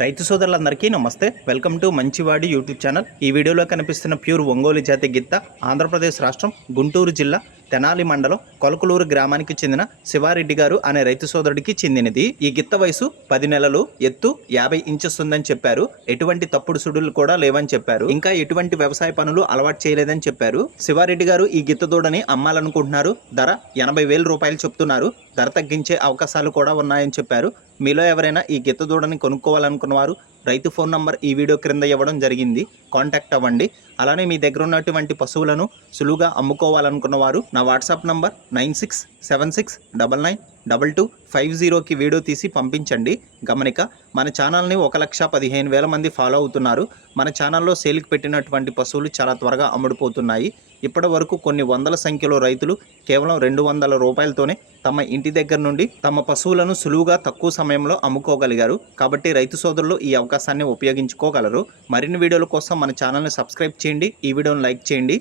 రైతు సోదరులందరికీ నమస్తే. వెల్కమ్ టు మంచివాడి యూట్యూబ్ ఛానల్. ఈ వీడియోలో కనిపిస్తున్న ప్యూర్ ఒంగోలు జాతి గిత్త ఆంధ్రప్రదేశ్ రాష్ట్రం గుంటూరు జిల్లా తెనాలి మండలం కొలకలూరు గ్రామానికి చెందిన శివారెడ్డి గారు అనే రైతు సోదరుడికి చెందినది. ఈ గిత్త వయసు 10 నెలలు, ఎత్తు 50 ఇంచెస్ ఉందని చెప్పారు. ఎటువంటి తప్పుడు సుడులు కూడా లేవని చెప్పారు. ఇంకా ఎటువంటి వ్యవసాయ పనులు అలవాటు చేయలేదని చెప్పారు. శివారెడ్డి గారు ఈ గిత్త దూడని అమ్మాలనుకుంటున్నారు. ధర 80,000 రూపాయలు చెప్తున్నారు. ధర తగ్గించే అవకాశాలు కూడా ఉన్నాయని చెప్పారు. మీలో ఎవరైనా ఈ గిత్త దూడని కొనుక్కోవాలనుకున్నవారు రైతు ఫోన్ నంబర్ ఈ వీడియో క్రింద ఇవ్వడం జరిగింది. కాంటాక్ట్ అవ్వండి. అలానే మీ దగ్గర ఉన్నటువంటి పశువులను సులువుగా అమ్ముకోవాలనుకున్న వారు నా వాట్సాప్ నంబర్ 9676999250కి వీడియో తీసి పంపించండి. గమనిక, మన ఛానల్ని 1,15,000 మంది ఫాలో అవుతున్నారు. మన ఛానల్లో సేల్కి పెట్టినటువంటి పశువులు చాలా త్వరగా అమ్ముడుపోతున్నాయి. ఇప్పటి వరకు కొన్ని వందల సంఖ్యలో రైతులు కేవలం 200 రూపాయలతోనే తమ ఇంటి దగ్గర నుండి తమ పశువులను సులువుగా తక్కువ సమయంలో అమ్ముకోగలిగారు. కాబట్టి రైతు సోదరులు ఈ అవకాశాన్ని ఉపయోగించుకోగలరు. మరిన్ని వీడియోల కోసం మన ఛానల్ని సబ్స్క్రైబ్ చేయండి. ఈ వీడియోని లైక్ చేయండి.